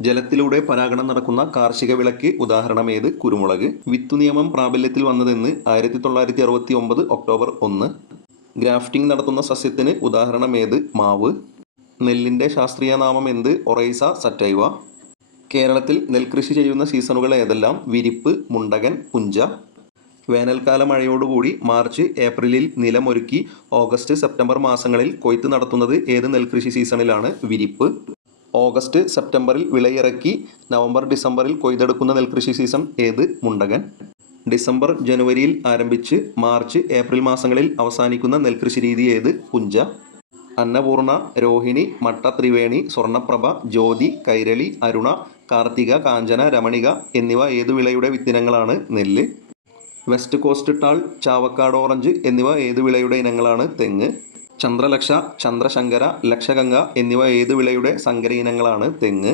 ജലത്തിലൂടെ പരാഗണം നടക്കുന്ന കാർഷിക വിളക്ക് ഉദാഹരണമേത് കുരുമുളക്. വിത്തു നിയമം പ്രാബല്യത്തിൽ വന്നതെന്ന് ആയിരത്തി തൊള്ളായിരത്തി അറുപത്തി ഒമ്പത് ഒക്ടോബർ ഒന്ന്. ഗ്രാഫ്റ്റിംഗ് നടത്തുന്ന സസ്യത്തിന് ഉദാഹരണമേത് മാവ്. നെല്ലിന്റെ ശാസ്ത്രീയ നാമം എന്ത്? Oryza sativa. കേരളത്തിൽ നെൽകൃഷി ചെയ്യുന്ന സീസണുകൾ ഏതെല്ലാം? വിരിപ്പ് മുണ്ടകൻ പുഞ്ച. വേനൽക്കാല മഴയോടുകൂടി മാർച്ച് ഏപ്രിലിൽ നിലമൊരുക്കി ഓഗസ്റ്റ് സെപ്റ്റംബർ മാസങ്ങളിൽ കൊയ്ത്ത് നടത്തുന്നത് ഏത് നെൽകൃഷി സീസണിലാണ്? വിരിപ്പ്. ഓഗസ്റ്റ് സെപ്റ്റംബറിൽ വിളയിറക്കി നവംബർ ഡിസംബറിൽ കൊയ്തെടുക്കുന്ന നെൽകൃഷി സീസൺ ഏത് മുണ്ടകൻ? ഡിസംബർ ജനുവരിയിൽ ആരംഭിച്ച് മാർച്ച് ഏപ്രിൽ മാസങ്ങളിൽ അവസാനിക്കുന്ന നെൽകൃഷി രീതി ഏത് പുഞ്ച? അന്നപൂർണ രോഹിണി മട്ട ത്രിവേണി സ്വർണപ്രഭ ജ്യോതി കൈരളി അരുണ കാർത്തിക കാഞ്ചന രമണിക എന്നിവ ഏതു വിളയുടെ വിത്തിനങ്ങളാണ് നെല്ല്? West coast tall Chavakkad orange എന്നിവ ഏതു വിളയുടെ ഇനങ്ങളാണ് തെങ്ങ്? ചന്ദ്രലക്ഷ ചന്ദ്രശങ്കര ലക്ഷഗംഗ എന്നിവ ഏതു വിളയുടെ സങ്കര ഇനങ്ങളാണ്? തെങ്ങ്.